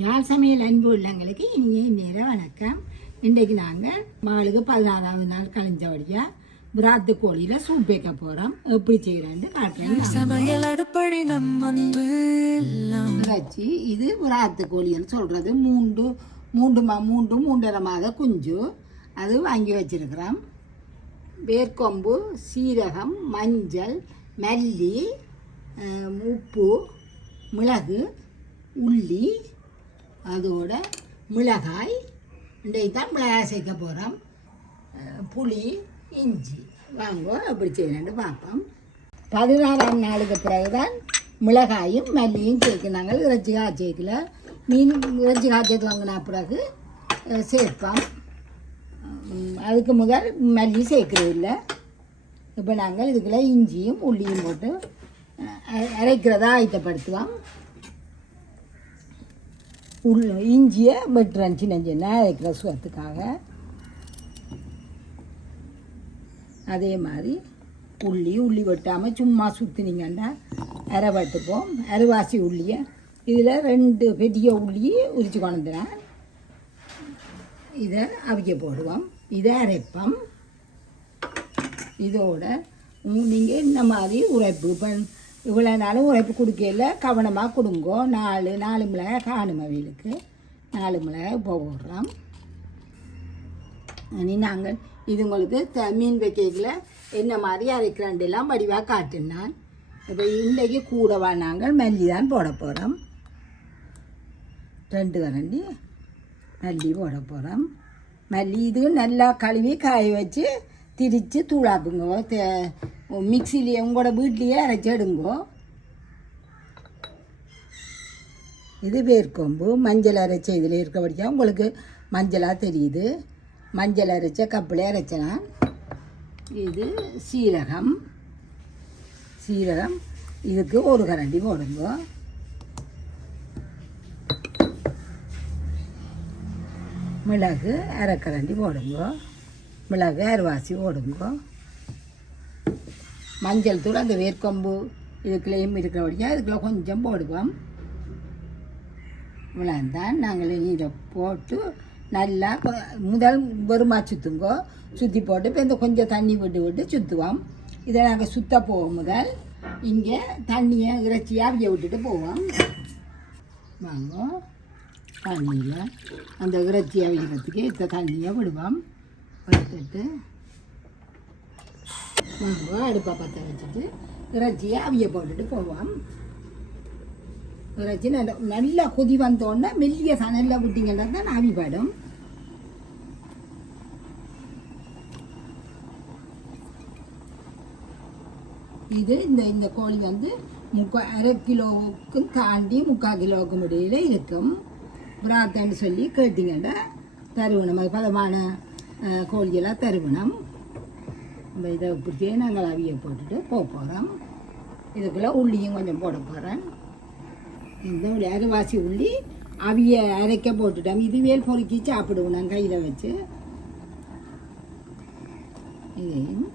யாழ் சமையல் அன்பு உள்ளங்களுக்கு இனிய நேர வணக்கம். இன்றைக்கு நாங்கள் மகளுக்கு 16வது நாள் கழிஞ்சபடியாக விராத்து கோழியில் சூப் வைக்க போகிறோம். எப்படி செய்கிறேன்னு காட்டுறேன். இறைச்சி இது விராத்து கோழின்னு சொல்கிறது. மூன்றரை மாத குஞ்சு அது வாங்கி வச்சிருக்கிறோம். வேர்க்கொம்பு, சீரகம், மஞ்சள், மல்லி, உப்பு, மிளகு, உள்ளி, அதோட மிளகாய், இன்றைக்கு தான் மிளகாய் சேர்க்க போகிறோம். புளி, இஞ்சி வாங்க அப்படி செய்யலான்னு பார்ப்போம். 16ஆம் நாளுக்கு பிறகு தான் மிளகாயும் மல்லியும் சேர்க்குனாங்க. இறைச்சி காய்ச்சல மீன் இறைச்சி காய்ச்சது வாங்கினா பிறகு சேர்ப்போம். அதுக்கு முதல் மல்லி சேர்க்கறது இல்லை. இப்போ நாங்கள் இதுக்குள்ள இஞ்சியும் உள்ளியும் போட்டு அரைக்கிறதா ஆயத்தப்படுத்துவோம். இஞ்சியை வெட்டுறேன் சின்ன சின்ன அரைக்கிற சுகத்துக்காக. அதே மாதிரி உள்ளி வெட்டாமல் சும்மா சுற்றினீங்கன்னா அரை வெட்டுப்போம். அரைவாசி உள்ளியை இதில் 2 பெரிய உள்ளி உரித்து கொண்டுறேன். இதை அவிக்க போடுவோம். இதை அரைப்போம். இதோட நீங்கள் இந்த மாதிரி உரைப்பு இப்போ இவ்வளோ நாளும் உரைப்பு கொடுக்கல, கவனமாக கொடுங்கோ. 4 மிளகாய் காணும் அவைகளுக்கு 4 மிளகாய் இப்போ போடுறோம். நாங்கள் இது உங்களுக்கு மீன் வைக்கல என்ன மாதிரி அரைக்கிறேன்லாம் வடிவாக காட்டினான். இப்போ இன்றைக்கு கூடவா நாங்கள் மல்லி தான் போட போகிறோம். 2 கரண்டி மல்லி போட போகிறோம். மல்லி இது நல்லா கழுவி காய வச்சு திரித்து தூளாக்குங்க. மிக்சிலேயே உங்களோட வீட்லேயே அரைச்சி எடுங்கோ. இது வேர்க்கொம்பு மஞ்சள் அரைச்ச இதில் இருக்கபடியாக உங்களுக்கு மஞ்சளாக தெரியுது. மஞ்சள் அரைச்ச கப்பில் அரைச்சனா. இது சீரகம் இதுக்கு 1 கரண்டி போடுங்க. மிளகு அரை கரண்டி போடுங்க. மிளகு அரைவாசி போடுங்க. மஞ்சள் தூள் அந்த வேர்க்கொம்பு இதுக்குள்ளேயும் இருக்கிறபடியாக இதுக்குள்ள கொஞ்சம் போடுவோம். இவ்வளோந்தான். நாங்கள் இதை போட்டு நல்லா முதல் வெறுமா சுற்றுங்கோ. சுற்றி போட்டு இப்போ இந்த கொஞ்சம் தண்ணி விட்டு சுற்றுவோம். இதை நாங்கள் சுற்ற போவோம். முதல் இங்கே தண்ணியை இறைச்சியாக அவிய விட்டுட்டு போவோம். வாங்க தண்ணியில் அந்த இறைச்சி அவிக்கிறதுக்கு இந்த தண்ணியை விடுவோம். எடுத்துட்டு வாங்க அடுப்பை பற்ற வச்சுட்டு இறைச்சியை அவிய போட்டுட்டு போவோம். இறைச்சி நல்லா கொதி வந்தோடனே மெல்லிய சனலில் விட்டிங்கன்னா தான் அவிப்படும். இது இந்த கோழி வந்து 1/2 கிலோவுக்கும் தாண்டி 3/4 கிலோவுக்கும் இடையில இருக்கும். பிராத்தன்னு சொல்லி கேட்டிங்கன்னா தருவணும். அது பதமான கோழியெல்லாம் தருவணும். நம்ம இதை இப்படியே நாங்கள் அவிய போட்டுட்டு போகிறோம். இதுக்குள்ளே உள்ளியும் கொஞ்சம் போட போகிறேன். இந்த அரைவாசி உள்ளி அவிய அரைக்க போட்டுட்டோம். இதுவே பொறுக்கி சாப்பிடுவோம் நாங்கள் கையில் வச்சு. இதையும்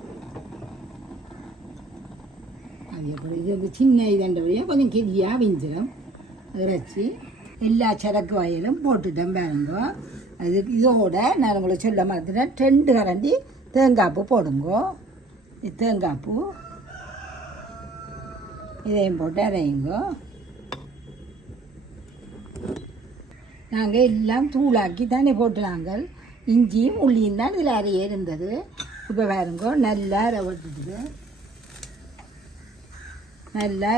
அவிய போடு. இது சின்ன இதண்டபடியாக கொஞ்சம் கெடியாக விஞ்சிடும். இறைச்சி எல்லா சரக்கு வயலும் போட்டுட்டோம் பாருங்க. அது இதோட நான் உங்களை சொல்ல மாட்டேன். 2 கரண்டி தேங்காய்ப்பூ போடுங்கோ. தேங்காய்ப்பூ இதையும் போட்டு அரையுங்கோ. நாங்கள் எல்லாம் தூளாக்கி தானே போட்டு நாங்கள் இஞ்சியும் உள்ளியும் தான் இதில் அரையே இருந்தது. இப்போ பாருங்கோ நல்லா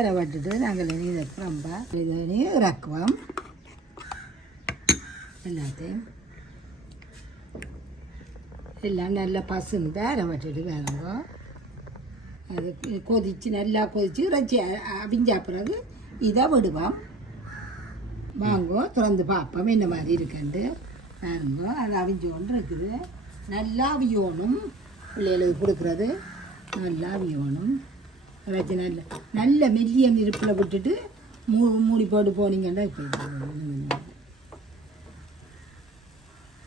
ரவட்டுட்டு நாங்கள் இதை ரொம்ப இதை இறக்குவோம். எல்லாத்தையும் எல்லாம் நல்லா பசுந்து அரைவட்டுட்டு வேணுங்க. அது நல்லா கொதித்து இறைச்சி அவிஞ்சா பிறகு இதை விடுவோம். வாங்கோ திறந்து பார்ப்போம் என்ன மாதிரி இருக்குண்டு வேணுங்க. அது அவிஞ்சு கொண்டு இருக்குது. நல்லா அவியணும். பிள்ளைகளுக்கு கொடுக்குறது நல்லா அவியணும். இறைச்சி நல்ல மெல்லிய நெருப்பில் விட்டுட்டு மூடி போட்டு போனீங்கன்னா இப்போ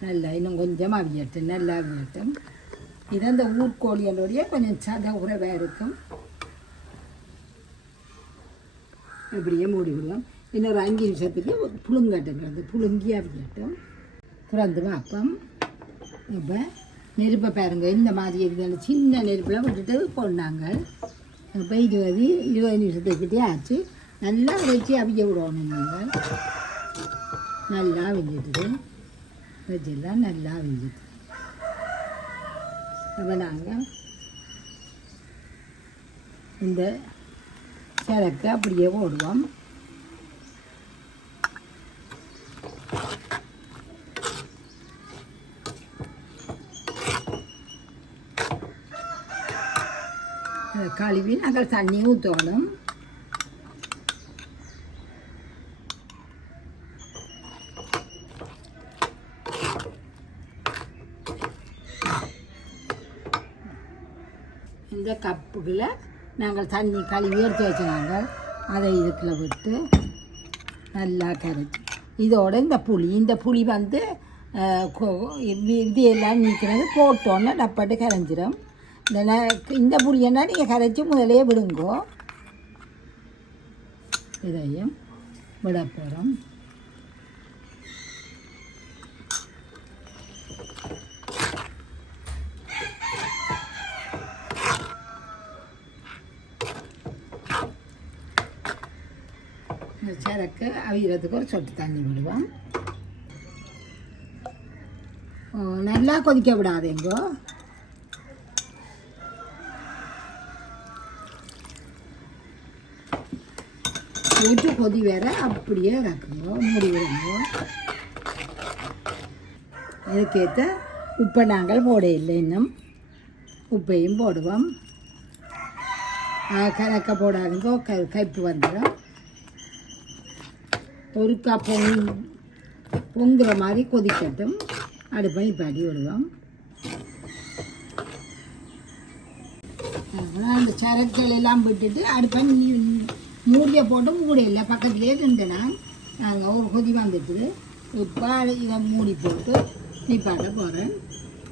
நல்லா இன்னும் கொஞ்சம் அவியட்டும். நல்லா அவியட்டும். இது அந்த ஊர்கோழிகளுடைய கொஞ்சம் சத உறவாக இருக்கும். இப்படியே மூடி விடுவோம். இன்னொரு 5 நிமிஷத்துக்கு புழுங்கட்டுங்க. அது புழுங்கி அவிக்கட்டும். திறந்து பார்ப்போம். இப்போ நெருப்பை பாருங்க, இந்த மாதிரி இருக்குது. சின்ன நெருப்பில் விட்டுட்டு போனாங்க. இப்போ 20 நிமிஷத்துக்கிட்டே ஆச்சு. நல்லா வச்சு அவிக்க விடணும். நீங்கள் நல்லா அவிஞ்சிட்டு வச்செல்லாம் நல்லா அவிஞ்சிட்டு அப்போ நாங்கள் இந்த சரக்கு அப்படியே போடுவோம். கழுவி நாங்கள் தண்ணி ஊற்றணும். இந்த கப்புகளை நாங்கள் தண்ணி கழுவி எடுத்து வச்சுனாங்க. அதை இதுக்குள்ள விட்டு நல்லா கரைச்சி இதோட இந்த புளி வந்து இதையெல்லாம் நீக்கிறது போட்டோன்னே டப்பாட்டு கரைஞ்சிடும். இந்த புளியன்னா நீங்கள் கரைச்சி முதலே விடுங்கோ. இதையும் விட போகிறோம். சரக்கு அவிகிறதுக்கு ஒரு சொட்டு தண்ணி விடுவோம். நல்லா கொதிக்க விடாதேங்கோ. ஊற்று கொதி வேற அப்படியே இறக்குங்கோ, மூடி விடுங்கோ. இதுக்கேற்ற உப்பை நாங்கள் போட இல்லை, இன்னும் உப்பையும் போடுவோம். கலக்க போடாதுங்கோ, கைப்பு வந்துடும். ஒரு பொங்குற மாதிரி கொதிக்கட்டும். அடுப்பை நிப்பாட்டி விடுவோம். அந்த சரக்குகள் எல்லாம் விட்டுட்டு அடுப்பை மூடியை போட்டு மூடையில்லை பக்கத்துலேயே நின்றுனா நாங்கள் ஒரு கொதி வந்துட்டு இப்போ இதை மூடி போட்டு நிப்பாட்ட போகிறேன்.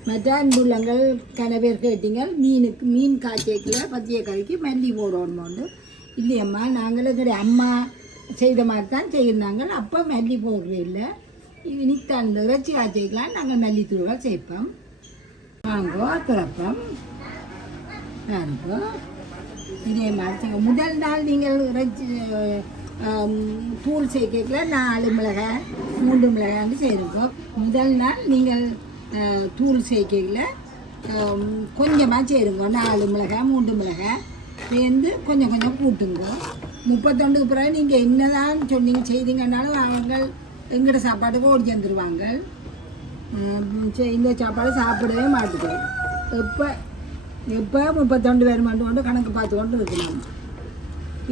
மற்ற அன்புள்ளங்கள் கன பேர் கேட்டீங்க மீன் காய்ச்சிக்கல பச்சைய கறிக்கு மல்லி போடணுமோண்டு. இல்லையம்மா, நாங்களும் கிடையாது, அம்மா செய்த மாதிரி தான் செய்யிருந்தாங்க. அப்போ மல்லி போடுறது இல்லை. இனித்தான் இறைச்சி காய்ச்சிக்கலாம் நாங்கள் மல்லித்தூள்கள் சேர்ப்போம். வாங்கோ திறப்போம். பாருங்கோ, இதே மாதிரி முதல் நாள் நீங்கள் இறைச்சி தூள் சேர்க்கல 4 மிளகாய் 3 மிளகாய்னு செய்யிருக்கோம். முதல் நாள் நீங்கள் தூள் சேர்க்கல கொஞ்சமாக சேருங்க. 4 மிளகாய் 3 மிளகாய் சேர்ந்து கொஞ்சம் கொஞ்சம் கூட்டுங்க. 31 பிறகு நீங்கள் என்னதான் சொன்னீங்க செய்தீங்கன்னாலும் அவங்கள் எங்கிட்ட சாப்பாட்டுக்கு ஓடி வந்துடுவாங்க. இந்த சாப்பாடு சாப்பிடவே மாட்டுக்கோம். எப்போ 32 பேர் மட்டும் கொண்டு கணக்கு பார்த்து கொண்டு இருக்கணும்.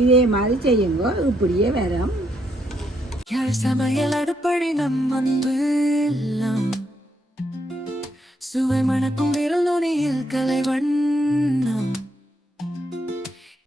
இதே மாதிரி செய்யுங்க, இப்படியே வரும். சமையல் அடுப்படி நம்ம சுவை மணக்கும் விரல் நுனியில் கலை வண்ணம்